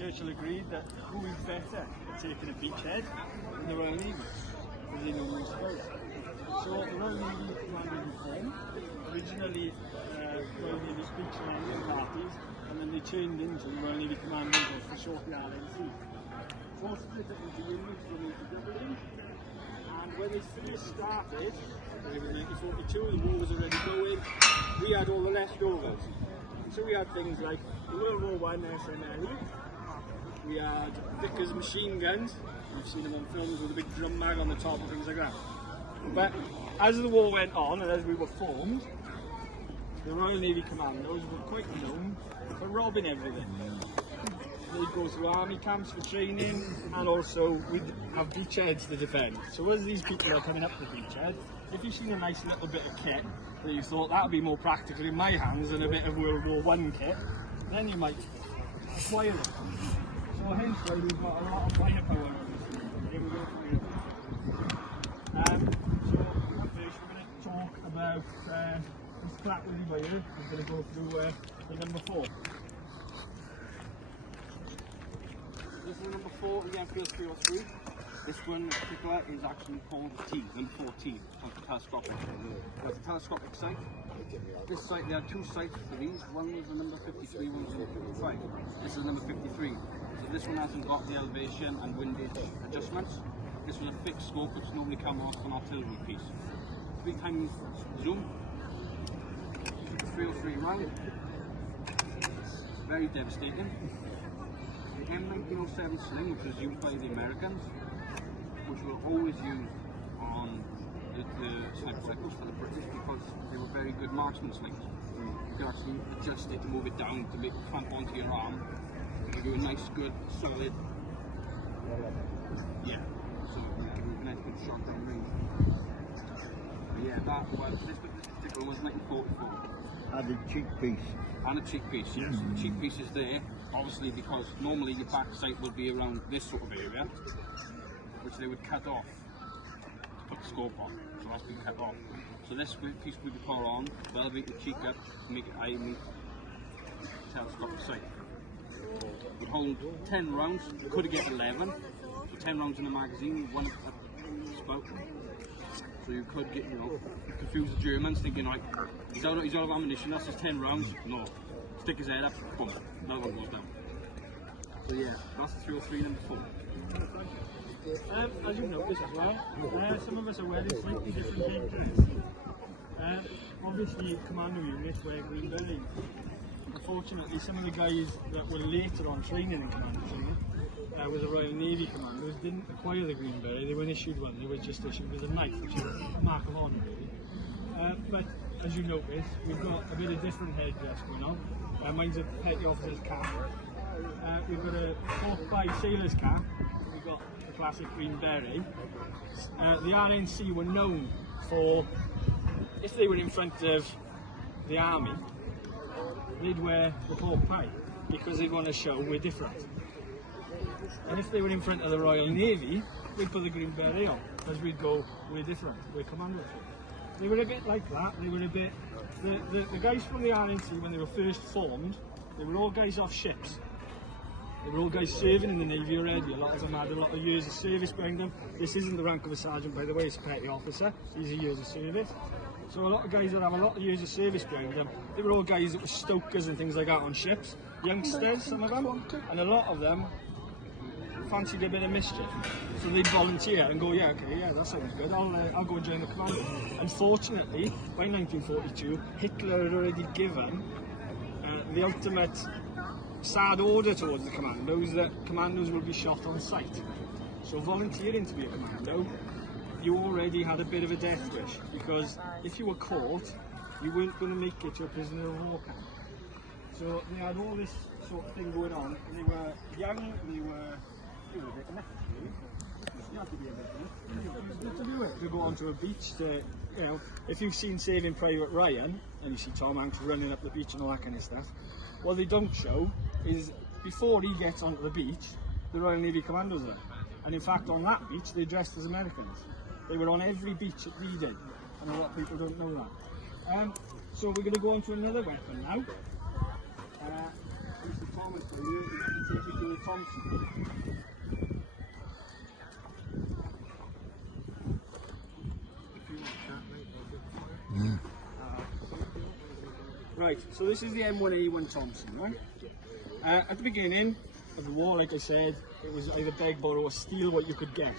Churchill agreed that who is better at taking a beachhead than the Royal Navy, because they know the most about it. So the Royal Navy commanded reform, originally Royal Navy Beach and Landing parties, and then they turned into the Royal Navy Commanders for short the RNC. So split it into units from into and when they first started, in 1942, the war was already going, we had all the leftovers. So we had things like the World War I SMLE, we had Vickers machine guns, you've seen them on films with a big drum mag on the top and things like that. But as the war went on and as we were formed, the Royal Navy Commandos were quite known for robbing everything. They'd go through army camps for training, and also we'd have beachheads to defend. So as these people are coming up the beachhead, if you've seen a nice little bit of kit that you thought that would be more practical in my hands than a bit of World War I kit, then you might acquire it. So hence why we've got a lot of firepower on this. Here we go. So first we're going to talk about this flat with the wire. We're going to go through the number 4. This is number 4 in the Enfield 303. This one in particular is actually called T, number 14, of the telescopic. It's a telescopic sight. This sight, there are 2 sights for these. One was the number 53, one was the number 55. This is number 53. So this one hasn't got the elevation and windage adjustments. This was a fixed scope which normally comes off an artillery piece. 3 times zoom. 303 round. Very devastating. The M1907 sling, which was used by the Americans, which were always used on the sniper cycles for the British because they were very good marksman slings. You could actually adjust it to move it down to make it clamp onto your arm. It give you a nice, good, solid. Yeah. So it will give you a nice, good shot down range. But yeah, this particular was 1944. And a cheek piece. And a cheek piece, yes. The cheek piece is there, obviously, because normally your back sight will be around this sort of area, which they would cut off to put the scope on. So that's been cut off. So this piece would be put on, elevate the cheek up, make it eye meet telescopic sight. It would hold 10 rounds, you could get 11, so 10 rounds in a magazine, one at a spout. So you could get, confuse the Germans thinking like, he's out of ammunition, that's just 10 rounds. No. Stick his head up, boom, another one goes down. So yeah, that's the 303 number 4. As you've noticed as well, some of us are wearing slightly different headdress. Obviously, commando units wear green berets. Unfortunately, some of the guys that were later on training in commando training with the Royal Navy Commandos didn't acquire the green beret, they weren't issued one, they were just issued with a knife, which is a mark of honour really. But as you notice, we've got a bit of different headdress going on. Mine's a petty officer's cap. We've got a pork pie sailor's cap. We've got the classic green beret. The RNC were known for, if they were in front of the army, they'd wear the pork pie because they'd want to show we're different. And if they were in front of the Royal Navy, we'd put the green beret on, as we'd go, we're different, we're commandos. They were a bit like that, they were a bit, the guys from the RNC when they were first formed, they were all guys off ships. They were all guys serving in the Navy already, a lot of them had a lot of years of service behind them. This isn't the rank of a sergeant, by the way, it's a petty officer, these are years of service. So a lot of guys that have a lot of years of service behind them, they were all guys that were stokers and things like that on ships, youngsters, some of them, and a lot of them fancied a bit of mischief. So they'd volunteer and go, yeah, okay, yeah, that sounds good, I'll go and join the commando. Unfortunately, by 1942, Hitler had already given the ultimate sad order towards the commandos that commandos will be shot on sight. So volunteering to be a commando, you already had a bit of a death wish, because if you were caught, you weren't going to make it to a prisoner of war camp. So they had all this sort of thing going on. They were young, they were a bit enough. You have to be a bit enough to do it. To go onto a beach, to, if you've seen Saving Private Ryan, and you see Tom Hanks running up the beach and all that kind of stuff, what they don't show is, before he gets onto the beach, the Royal Navy Commandos are. And in fact, on that beach, they dressed as Americans. They were on every beach that we did, and a lot of people don't know that. So we're going to go on to another weapon now. This is Thomas for you. He can take you to the Thompson. Right, so this is the M1A1 Thompson, right? At the beginning of the war, like I said, it was either beg, borrow or steal what you could get.